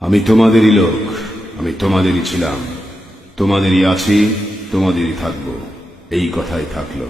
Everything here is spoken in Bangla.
আমি তোমাদেরই লোক, আমি তোমাদেরই ছিলাম, তোমাদেরই আছি, তোমাদেরই থাকব, এই কথাই থাকলো।